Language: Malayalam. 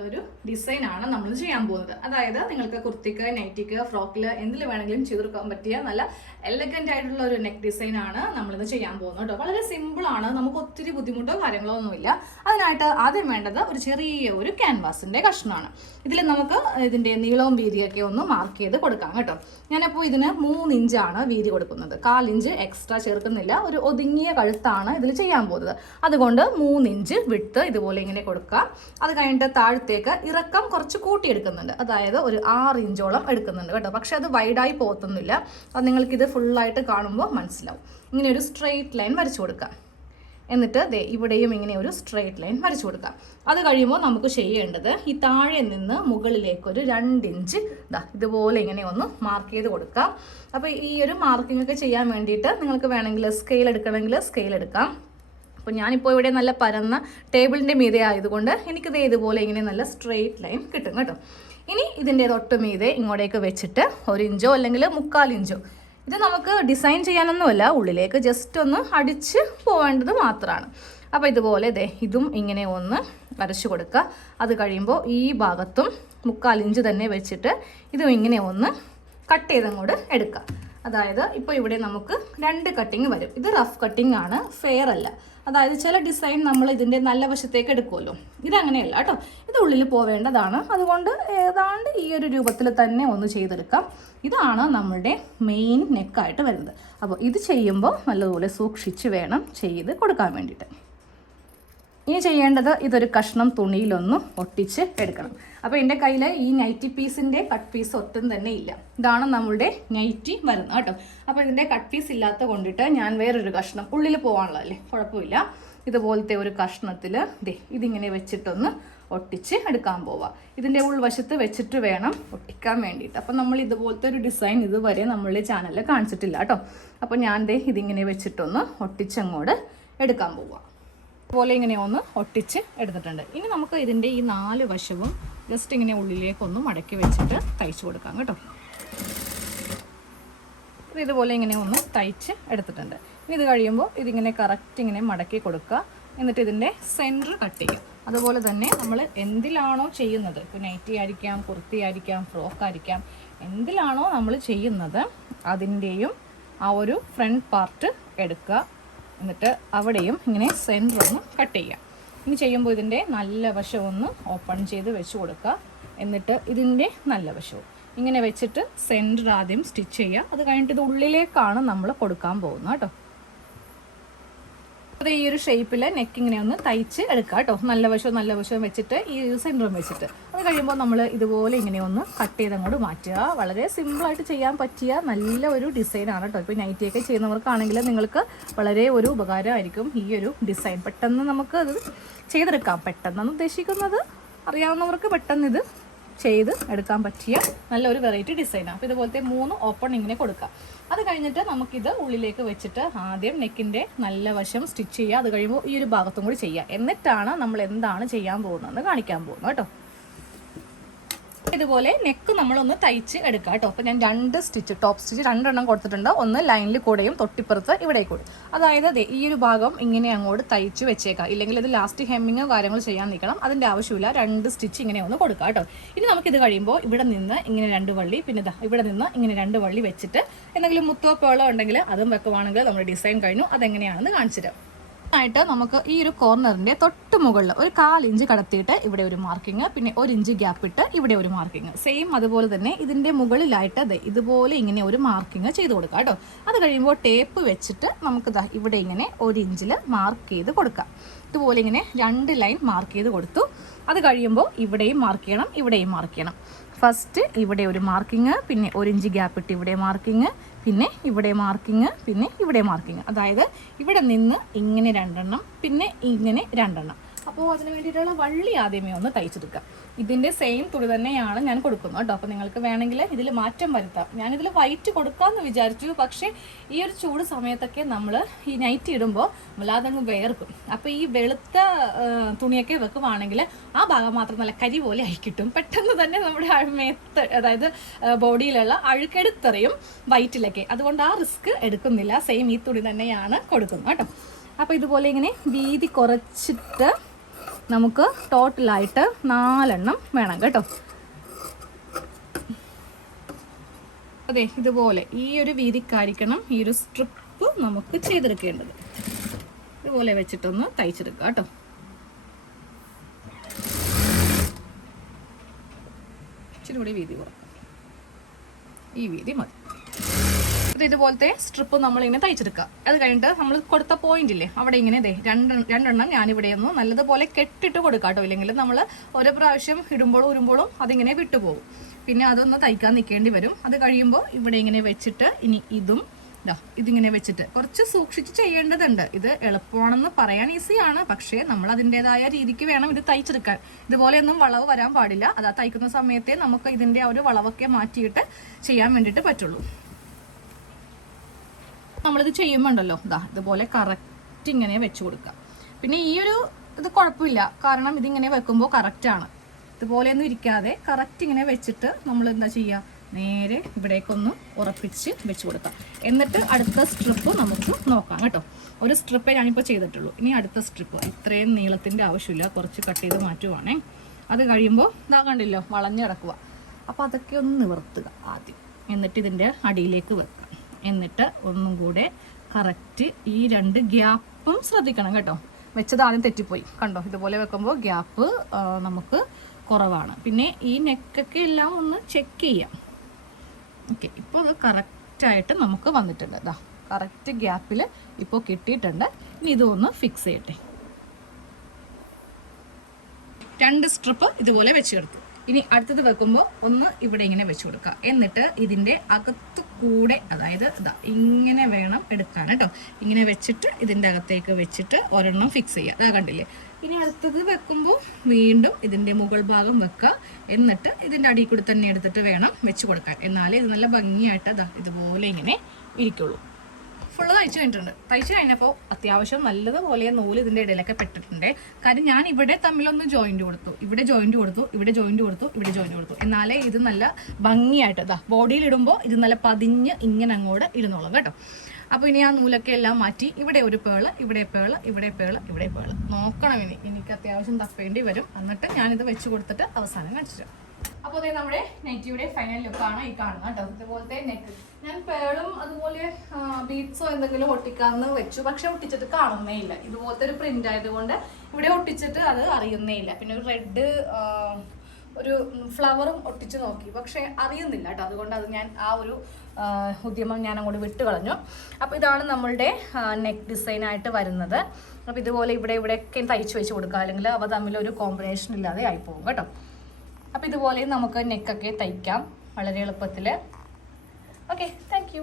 ആയിട്ടുള്ളൊരു ഡിസൈനാണ് നമ്മൾ ചെയ്യാൻ പോകുന്നത്. അതായത് നിങ്ങൾക്ക് കുർത്തിക്ക്, നൈറ്റിക്ക്, ഫ്രോക്കിൽ എന്തിൽ വേണമെങ്കിലും ചെയ്തെടുക്കാൻ പറ്റിയ നല്ല എലഗന്റ് ആയിട്ടുള്ള ഒരു നെക്ക് ഡിസൈനാണ് നമ്മളിത് ചെയ്യാൻ പോകുന്നത് കേട്ടോ. വളരെ സിമ്പിളാണ്, നമുക്ക് ഒത്തിരി ബുദ്ധിമുട്ടോ കാര്യങ്ങളോ ഒന്നുമില്ല. അതിനായിട്ട് ആദ്യം വേണ്ടത് ഒരു ചെറിയ ഒരു ക്യാൻവാസിൻ്റെ കഷ്ണമാണ്. ഇതിൽ നമുക്ക് ഇതിൻ്റെ നീളവും വീതിയൊക്കെ ഒന്ന് മാർക്ക് ചെയ്ത് കൊടുക്കാം കേട്ടോ. ഞാനപ്പോൾ ഇതിന് 3 ഇഞ്ചാണ് വീതി കൊടുക്കുന്നത്. 1/4 ഇഞ്ച് എക്സ്ട്രാ ചേർക്കുന്നില്ല. ഒരു ഒതുങ്ങിയ കഴുത്താണ് ഇതിൽ ചെയ്യാൻ പോകുന്നത്. അതുകൊണ്ട് 3 ഇഞ്ച് വിഡ്ത്ത് ഇതുപോലെ ഇങ്ങനെ കൊടുക്കാം. അത് കഴിഞ്ഞിട്ട് താഴത്തേക്ക് ഇറക്കം കുറച്ച് കൂട്ടിയെടുക്കുന്നുണ്ട്. അതായത് ഒരു 6 ഇഞ്ചോളം എടുക്കുന്നുണ്ട് കേട്ടോ. പക്ഷെ അത് വൈഡായി പോകത്തൊന്നുമില്ല. അത് നിങ്ങൾക്കിത് ഫുള്ളായിട്ട് കാണുമ്പോൾ മനസ്സിലാവും. ഇങ്ങനെ ഒരു സ്ട്രെയിറ്റ് ലൈൻ വരച്ചു കൊടുക്കാം. എന്നിട്ട് ദേ ഇവിടെയും ഇങ്ങനെ ഒരു സ്ട്രെയിറ്റ് ലൈൻ വരച്ചു കൊടുക്കാം. അത് കഴിയുമ്പോൾ നമുക്ക് ചെയ്യേണ്ടത് ഈ താഴെ നിന്ന് മുകളിലേക്കൊരു 2 ഇഞ്ച് ഇതുപോലെ ഇങ്ങനെ ഒന്ന് മാർക്ക് ചെയ്ത് കൊടുക്കാം. അപ്പോൾ ഈ ഒരു മാർക്കിംഗ് ഒക്കെ ചെയ്യാൻ വേണ്ടിയിട്ട് നിങ്ങൾക്ക് വേണമെങ്കിൽ സ്കെയിൽ എടുക്കണമെങ്കിൽ സ്കെയിൽ എടുക്കാം. അപ്പോൾ ഞാനിപ്പോൾ ഇവിടെ നല്ല പരന്ന ടേബിളിൻ്റെ മീതെ ആയതുകൊണ്ട് എനിക്കിത് ഇതുപോലെ ഇങ്ങനെ നല്ല സ്ട്രെയിറ്റ് ലൈൻ കിട്ടും കേട്ടോ. ഇനി ഇതിൻ്റെ തൊട്ട് മീതെ ഇങ്ങോട്ടേക്ക് വെച്ചിട്ട് 1 ഇഞ്ചോ അല്ലെങ്കിൽ 3/4 ഇഞ്ചോ, ഇത് നമുക്ക് ഡിസൈൻ ചെയ്യാനൊന്നുമല്ല, ഉള്ളിലേക്ക് ജസ്റ്റ് ഒന്ന് അടിച്ച് പോവേണ്ടത് മാത്രമാണ്. അപ്പോൾ ഇതുപോലെ ഇതും ഇങ്ങനെ ഒന്ന് വരച്ചു കൊടുക്കുക. അത് കഴിയുമ്പോൾ ഈ ഭാഗത്തും 3/4 ഇഞ്ച് തന്നെ വെച്ചിട്ട് ഇതും ഇങ്ങനെ ഒന്ന് കട്ട് ചെയ്തങ്ങോട്ട് എടുക്കുക. അതായത് ഇപ്പോൾ ഇവിടെ നമുക്ക് 2 കട്ടിങ് വരും. ഇത് റഫ് കട്ടിങ് ആണ്, ഫെയർ അല്ല. അതായത് ചില ഡിസൈൻ നമ്മൾ ഇതിൻ്റെ നല്ല വശത്തേക്ക് എടുക്കുമല്ലോ, ഇതങ്ങനെയല്ല കേട്ടോ. ഇത് ഉള്ളിൽ പോവേണ്ടതാണ്. അതുകൊണ്ട് ഏതാണ്ട് ഈ ഒരു രൂപത്തിൽ തന്നെ ഒന്ന് ചെയ്തെടുക്കാം. ഇതാണ് നമ്മുടെ മെയിൻ നെക്കായിട്ട് വരുന്നത്. അപ്പോൾ ഇത് ചെയ്യുമ്പോൾ നല്ലതുപോലെ സൂക്ഷിച്ച് വേണം ചെയ്ത് കൊടുക്കാൻ വേണ്ടിയിട്ട്. ഇനി ചെയ്യേണ്ടത് ഇതൊരു കഷ്ണം തുണിയിലൊന്ന് ഒട്ടിച്ച് എടുക്കണം. അപ്പോൾ എൻ്റെ കയ്യിൽ ഈ നൈറ്റി പീസിൻ്റെ കട്ട് പീസ് ഒട്ടും തന്നെ ഇല്ല. ഇതാണ് നമ്മളുടെ നൈറ്റി വരുന്നത് കേട്ടോ. അപ്പോൾ ഇതിൻ്റെ കട്ട് പീസ് ഇല്ലാത്ത കൊണ്ടിട്ട് ഞാൻ വേറൊരു കഷ്ണം, ഉള്ളിൽ പോകാനുള്ളതല്ലേ കുഴപ്പമില്ല, ഇതുപോലത്തെ ഒരു കഷ്ണത്തിൽ ഇതിങ്ങനെ വെച്ചിട്ടൊന്ന് ഒട്ടിച്ച് എടുക്കാൻ പോവാം. ഇതിൻ്റെ ഉൾവശത്ത് വെച്ചിട്ട് വേണം ഒട്ടിക്കാൻ വേണ്ടിയിട്ട്. അപ്പം നമ്മൾ ഇതുപോലത്തെ ഒരു ഡിസൈൻ ഇതുവരെ നമ്മളുടെ ചാനലിൽ കാണിച്ചിട്ടില്ല കേട്ടോ. അപ്പോൾ ഞാൻ ഇതിങ്ങനെ വെച്ചിട്ടൊന്ന് ഒട്ടിച്ചങ്ങോട്ട് എടുക്കാൻ പോവാം. അതുപോലെ ഇങ്ങനെ ഒന്ന് ഒട്ടിച്ച് എടുത്തിട്ടുണ്ട്. ഇനി നമുക്ക് ഇതിൻ്റെ ഈ 4 വശവും ജസ്റ്റ് ഇങ്ങനെ ഉള്ളിലേക്കൊന്ന് മടക്കി വെച്ചിട്ട് തയ്ച്ച് കൊടുക്കാം കേട്ടോ. ഇതുപോലെ ഇങ്ങനെ ഒന്ന് തയ്ച്ച് എടുത്തിട്ടുണ്ട്. ഇനി ഇത് കഴിയുമ്പോൾ ഇതിങ്ങനെ കറക്റ്റ് ഇങ്ങനെ മടക്കി കൊടുക്കുക. എന്നിട്ട് ഇതിൻ്റെ സെൻറ്റർ കട്ട് ചെയ്യും. അതുപോലെ തന്നെ നമ്മൾ എന്തിലാണോ ചെയ്യുന്നത്, ഇപ്പോൾ നൈറ്റി ആയിരിക്കാം, കുർത്തി ആയിരിക്കാം, ഫ്രോക്ക് ആയിരിക്കാം, എന്തിലാണോ നമ്മൾ ചെയ്യുന്നത് അതിൻ്റെയും ആ ഒരു ഫ്രണ്ട് പാർട്ട് എടുക്കുക. എന്നിട്ട് അവിടെയും ഇങ്ങനെ സെൻറ്റർ ഒന്ന് കട്ട് ചെയ്യാം. ഇനി ചെയ്യുമ്പോൾ ഇതിൻ്റെ നല്ല വശം ഒന്ന് ഓപ്പൺ ചെയ്ത് വെച്ച് കൊടുക്കുക. എന്നിട്ട് ഇതിൻ്റെ നല്ല വശവും ഇങ്ങനെ വെച്ചിട്ട് സെൻറ്റർ ആദ്യം സ്റ്റിച്ച് ചെയ്യുക. അത് കഴിഞ്ഞിട്ട് ഇത് ഉള്ളിലേക്കാണ് നമ്മൾ കൊടുക്കാൻ പോകുന്നത് കേട്ടോ. അത് ഈ ഒരു ഷേപ്പിൽ നെക്ക് ഇങ്ങനെ ഒന്ന് തയ്ച്ച് എടുക്കുക കേട്ടോ. നല്ല വശവും വെച്ചിട്ട് ഈ സെൻറ്ററും വെച്ചിട്ട് അത് കഴിയുമ്പോൾ നമ്മൾ ഇതുപോലെ ഇങ്ങനെ ഒന്ന് കട്ട് ചെയ്ത് അങ്ങോട്ട് മാറ്റുക. വളരെ സിമ്പിളായിട്ട് ചെയ്യാൻ പറ്റിയ നല്ല ഒരു ഡിസൈനാണ് കേട്ടോ. ഇപ്പോൾ നൈറ്റിയൊക്കെ ചെയ്യുന്നവർക്കാണെങ്കിൽ നിങ്ങൾക്ക് വളരെ ഒരു ഉപകാരമായിരിക്കും ഈ ഒരു ഡിസൈൻ. പെട്ടെന്ന് നമുക്ക് അത് ചെയ്തെടുക്കാം. പെട്ടെന്നാണ് ഉദ്ദേശിക്കുന്നത്, അറിയാവുന്നവർക്ക് പെട്ടെന്ന് ഇത് ചെയ്ത് എടുക്കാൻ പറ്റിയ നല്ലൊരു വെറൈറ്റി ഡിസൈനാണ്. അപ്പോൾ ഇതുപോലത്തെ 3 ഓപ്പൺ ഇങ്ങനെ കൊടുക്കാം. അത് കഴിഞ്ഞിട്ട് നമുക്കിത് ഉള്ളിലേക്ക് വെച്ചിട്ട് ആദ്യം നെക്കിൻ്റെ നല്ല വശം സ്റ്റിച്ച് ചെയ്യുക. അത് കഴിയുമ്പോൾ ഈ ഒരു ഭാഗത്തും കൂടി ചെയ്യുക. എന്നിട്ടാണ് നമ്മൾ എന്താണ് ചെയ്യാൻ പോകുന്നതെന്ന് കാണിക്കാൻ പോകുന്നത് കേട്ടോ. ഇതുപോലെ നെക്ക് നമ്മളൊന്ന് തയ്ച്ച് എടുക്കുക കേട്ടോ. അപ്പോൾ ഞാൻ 2 സ്റ്റിച്ച്, ടോപ്പ് സ്റ്റിച്ച് 2 എണ്ണം കൊടുത്തിട്ടുണ്ട്. ഒന്ന് ലൈനിൽ കൂടെയും തൊട്ടിപ്പുറത്ത് ഇവിടെ കൂടി. അതായത് ഈ ഒരു ഭാഗം ഇങ്ങനെ അങ്ങോട്ട് തയ്ച്ച് വെച്ചേക്കാം. ഇല്ലെങ്കിൽ ഇത് ലാസ്റ്റ് ഹെമ്മിങ്ങോ കാര്യങ്ങൾ ചെയ്യാൻ നിൽക്കണം. അതിൻ്റെ ആവശ്യമില്ല. 2 സ്റ്റിച്ച് ഇങ്ങനെ ഒന്ന് കൊടുക്കുക കേട്ടോ. ഇനി നമുക്കിത് കഴിയുമ്പോൾ ഇവിടെ നിന്ന് ഇങ്ങനെ 2 വള്ളി, പിന്നെ ഇവിടെ നിന്ന് ഇങ്ങനെ 2 വള്ളി വെച്ചിട്ട് എന്തെങ്കിലും മുത്തോ പേളോ ഉണ്ടെങ്കിൽ അതും വെക്കുവാണെങ്കിൽ നമ്മുടെ ഡിസൈൻ കഴിഞ്ഞു. അതെങ്ങനെയാണെന്ന് കാണിച്ചിട്ട് ആയിട്ട് നമുക്ക് ഈ ഒരു കോർണറിൻ്റെ തൊട്ട് മുകളിൽ ഒരു 1/4 ഇഞ്ച് കടത്തിയിട്ട് ഇവിടെ ഒരു മാർക്കിങ്, പിന്നെ 1 ഇഞ്ച് ഗ്യാപ്പ് ഇട്ട് ഇവിടെ ഒരു മാർക്കിങ്, സെയിം അതുപോലെ തന്നെ ഇതിൻ്റെ മുകളിലായിട്ട് ഇതുപോലെ ഇങ്ങനെ ഒരു മാർക്കിങ് ചെയ്ത് കൊടുക്കാം കേട്ടോ. അത് കഴിയുമ്പോൾ ടേപ്പ് വെച്ചിട്ട് നമുക്ക് ഇവിടെ ഇങ്ങനെ 1 ഇഞ്ചിൽ മാർക്ക് ചെയ്ത് കൊടുക്കാം. ഇതുപോലെ ഇങ്ങനെ 2 ലൈൻ മാർക്ക് ചെയ്ത് കൊടുത്തു. അത് കഴിയുമ്പോൾ ഇവിടെയും മാർക്ക് ചെയ്യണം, ഇവിടെയും മാർക്ക് ചെയ്യണം. ഫസ്റ്റ് ഇവിടെ ഒരു മാർക്കിങ്, പിന്നെ 1 ഇഞ്ച് ഗ്യാപ്പ് ഇട്ട് ഇവിടെ മാർക്കിങ്, പിന്നെ ഇവിടെ മാർക്കിങ്, പിന്നെ ഇവിടെ മാർക്കിങ്. അതായത് ഇവിടെ നിന്ന് ഇങ്ങനെ 2 എണ്ണം, പിന്നെ ഇങ്ങനെ 2 എണ്ണം. അപ്പോൾ അതിന് വേണ്ടിയിട്ടുള്ള വള്ളി ആദ്യമേ ഒന്ന് തയ്ച്ചെടുക്കാം. ഇതിൻ്റെ സെയിം തുണി തന്നെയാണ് ഞാൻ കൊടുക്കുന്നത് കേട്ടോ. അപ്പോൾ നിങ്ങൾക്ക് വേണമെങ്കിൽ ഇതിൽ മാറ്റം വരുത്താം. ഞാനിതിൽ വൈറ്റ് കൊടുക്കാമെന്ന് വിചാരിച്ചു. പക്ഷേ ഈ ഒരു ചൂട് സമയത്തൊക്കെ നമ്മൾ ഈ നൈറ്റ് ഇടുമ്പോൾ നമ്മളതങ്ങ് വേർക്കും. അപ്പോൾ ഈ വെളുത്ത തുണിയൊക്കെ വെക്കുവാണെങ്കിൽ ആ ഭാഗം മാത്രം നല്ല കരി പോലെ ആയി കിട്ടും. പെട്ടെന്ന് തന്നെ നമ്മുടെ മേത്ത്, അതായത് ബോഡിയിലുള്ള അഴുക്കെടുത്തെറിയും വൈറ്റിലൊക്കെ. അതുകൊണ്ട് ആ റിസ്ക് എടുക്കുന്നില്ല. സെയിം ഈ തുണി തന്നെയാണ് കൊടുക്കുന്നത് കേട്ടോ. അപ്പോൾ ഇതുപോലെ ഇങ്ങനെ വീതി കുറച്ചിട്ട് നമുക്ക് ടോട്ടലായിട്ട് 4 എണ്ണം വേണം കേട്ടോ. അതെ, ഇതുപോലെ ഈ ഒരു വീതിക്കായിരിക്കണം ഈ ഒരു സ്ട്രിപ്പ് നമുക്ക് ചെയ്തെടുക്കേണ്ടത്. ഇതുപോലെ വെച്ചിട്ടൊന്ന് തയ്ച്ചെടുക്കുക കേട്ടോ. ഇച്ചിരി കൂടി വീതി കുറക്കും, ഈ വീതി മതി. ഇതുപോലത്തെ സ്ട്രിപ്പ് നമ്മളിങ്ങനെ തയ്ച്ചെടുക്കുക. അത് കഴിഞ്ഞിട്ട് നമ്മൾ കൊടുത്ത പോയിന്റ് ഇല്ലേ, അവിടെ ഇങ്ങനെ രണ്ടെണ്ണം ഞാനിവിടെ ഒന്ന് നല്ലതുപോലെ കെട്ടിട്ട് കൊടുക്കാം കേട്ടോ. ഇല്ലെങ്കിൽ നമ്മൾ ഓരോ പ്രാവശ്യം ഇടുമ്പോഴും ഉരുമ്പോഴും അതിങ്ങനെ വിട്ടുപോകും. പിന്നെ അതൊന്ന് തയ്ക്കാൻ നിൽക്കേണ്ടി വരും. അത് കഴിയുമ്പോൾ ഇവിടെ ഇങ്ങനെ വെച്ചിട്ട് ഇനി ഇതിങ്ങനെ വെച്ചിട്ട് കുറച്ച് സൂക്ഷിച്ച് ചെയ്യേണ്ടതുണ്ട്. ഇത് എളുപ്പമാണെന്ന് പറയാൻ ഈസിയാണ്, പക്ഷേ നമ്മൾ അതിൻ്റെതായ രീതിക്ക് വേണം ഇത് തയ്ച്ചെടുക്കാൻ. ഇതുപോലെയൊന്നും വളവ് വരാൻ പാടില്ല. അതാ തയ്ക്കുന്ന സമയത്തെ നമുക്ക് ഇതിൻ്റെ ആ ഒരു വളവൊക്കെ മാറ്റിയിട്ട് ചെയ്യാൻ വേണ്ടിയിട്ട് പറ്റുള്ളൂ. നമ്മളിത് ചെയ്യുമ്പോൾ ഉണ്ടല്ലോ, ഇതുപോലെ കറക്റ്റ് ഇങ്ങനെ വെച്ച് കൊടുക്കുക. പിന്നെ ഈ ഒരു ഇത് കുഴപ്പമില്ല, കാരണം ഇതിങ്ങനെ വെക്കുമ്പോൾ കറക്റ്റാണ്. ഇതുപോലെയൊന്നും ഇരിക്കാതെ കറക്റ്റ് ഇങ്ങനെ വെച്ചിട്ട് നമ്മൾ എന്താ ചെയ്യുക, നേരെ ഇവിടേക്കൊന്ന് ഉറപ്പിച്ച് വെച്ച് കൊടുക്കാം. എന്നിട്ട് അടുത്ത സ്ട്രിപ്പ് നമുക്ക് നോക്കാം കേട്ടോ. ഒരു സ്ട്രിപ്പേ ഞാനിപ്പോൾ ചെയ്തിട്ടുള്ളൂ. ഇനി അടുത്ത സ്ട്രിപ്പ് ഇത്രയും നീളത്തിൻ്റെ ആവശ്യമില്ല, കുറച്ച് കട്ട് ചെയ്ത് മാറ്റുവാണേ. അത് കഴിയുമ്പോൾ കണ്ടില്ലോ വളഞ്ഞ് കിടക്കുക. അപ്പോൾ അതൊക്കെ ഒന്ന് നിവർത്തുക ആദ്യം. എന്നിട്ട് ഇതിൻ്റെ അടിയിലേക്ക് വെക്കുക. എന്നിട്ട് ഒന്നും കൂടെ കറക്റ്റ് ഈ 2 ഗ്യാപ്പും ശ്രദ്ധിക്കണം കേട്ടോ. വെച്ചത് ആദ്യം തെറ്റിപ്പോയി കണ്ടോ. ഇതുപോലെ വെക്കുമ്പോൾ ഗ്യാപ്പ് നമുക്ക് കുറവാണ്. പിന്നെ ഈ നെക്കൊക്കെ എല്ലാം ഒന്ന് ചെക്ക് ചെയ്യാം. ഓക്കെ, ഇപ്പോൾ അത് കറക്റ്റായിട്ട് നമുക്ക് വന്നിട്ടുണ്ട്. കറക്റ്റ് ഗ്യാപ്പിൽ ഇപ്പോൾ കിട്ടിയിട്ടുണ്ട്. ഇനി ഇതൊന്ന് ഫിക്സ് ചെയ്യട്ടെ. 2 സ്ട്രിപ്പ് ഇതുപോലെ വെച്ച് കൊടുത്തു. ഇനി അടുത്തത് വെക്കുമ്പോൾ ഒന്ന് ഇവിടെ ഇങ്ങനെ വെച്ച് കൊടുക്കുക. എന്നിട്ട് ഇതിൻ്റെ അകത്ത് കൂടെ, അതായത് ഇങ്ങനെ വേണം എടുക്കാൻ കേട്ടോ. ഇങ്ങനെ വെച്ചിട്ട് ഇതിൻ്റെ അകത്തേക്ക് വെച്ചിട്ട് ഒരെണ്ണം ഫിക്സ് ചെയ്യുക. അതാ കണ്ടില്ലേ. ഇനി അടുത്തത് വെക്കുമ്പോൾ വീണ്ടും ഇതിൻ്റെ മുകൾ ഭാഗം വെക്കുക. എന്നിട്ട് ഇതിൻ്റെ അടിയിൽ കൂടി തന്നെ എടുത്തിട്ട് വേണം വെച്ച് കൊടുക്കാൻ. എന്നാലേ ഇത് നല്ല ഭംഗിയായിട്ട് ഇതുപോലെ ഇങ്ങനെ ഇരിക്കുള്ളൂ. ഫുള്ള് തയ്ച്ചു കഴിഞ്ഞിട്ടുണ്ട്. തയ്ച്ചു കഴിഞ്ഞപ്പോൾ അത്യാവശ്യം നല്ലതുപോലെ നൂല് ഇതിൻ്റെ ഇടയിലൊക്കെ പെട്ടിട്ടുണ്ട്. കാര്യം ഞാൻ ഇവിടെ തമ്മിലൊന്ന് ജോയിൻറ്റ് കൊടുത്തു, ഇവിടെ ജോയിൻറ്റ് കൊടുത്തു, ഇവിടെ ജോയിൻറ്റ് കൊടുത്തു, ഇവിടെ ജോയിൻറ്റ് കൊടുത്തു. എന്നാലേ ഇത് നല്ല ഭംഗിയായിട്ട് ബോഡിയിലിടുമ്പോൾ ഇത് നല്ല പതിഞ്ഞ് ഇങ്ങനെ അങ്ങോട്ട് ഇരുന്നോളും കേട്ടോ. അപ്പോൾ ഇനി ആ നൂലൊക്കെ എല്ലാം മാറ്റി ഇവിടെ ഒരു പേള്, ഇവിടെ പേള്, ഇവിടെ പേള്, ഇവിടെ പേള് നോക്കണം. എനിക്ക് അത്യാവശ്യം തപ്പേണ്ടി വരും. എന്നിട്ട് ഞാനിത് വെച്ച് കൊടുത്തിട്ട് അവസാനം കാണിച്ചു. അപ്പോൾ അതേ നമ്മുടെ നെറ്റിയുടെ ഫൈനൽ ലുക്കാണ് ഈ കാണുന്നത് കേട്ടോ. ഇതുപോലത്തെ നെക്ക് ഞാൻ പേളും അതുപോലെ ബീഡ്സോ എന്തെങ്കിലും ഒട്ടിക്കാമെന്ന് വെച്ചു, പക്ഷെ ഒട്ടിച്ചിട്ട് കാണുന്നേ ഇല്ല. ഇതുപോലത്തെ ഒരു പ്രിന്റ് ആയതുകൊണ്ട് ഇവിടെ ഒട്ടിച്ചിട്ട് അത് അറിയുന്നേ ഇല്ല. പിന്നെ ഒരു റെഡ് ഒരു ഫ്ലവറും ഒട്ടിച്ച് നോക്കി, പക്ഷെ അറിയുന്നില്ല കേട്ടോ. അതുകൊണ്ട് അത് ഞാൻ ആ ഒരു ഉദ്യമം ഞാൻ അങ്ങോട്ട് വിട്ട് കളഞ്ഞു. അപ്പോൾ ഇതാണ് നമ്മളുടെ നെക്ക് ഡിസൈനായിട്ട് വരുന്നത്. അപ്പോൾ ഇതുപോലെ ഇവിടെയൊക്കെ തയ്ച്ച് വെച്ച് കൊടുക്കുക, അല്ലെങ്കിൽ അവ തമ്മിലൊരു കോമ്പിനേഷൻ ഇല്ലാതെ ആയിപ്പോകും കേട്ടോ. അപ്പോൾ ഇതുപോലെ നമുക്ക് നെക്കൊക്കെ തയ്ക്കാം വളരെ എളുപ്പത്തിൽ. Okay, thank you.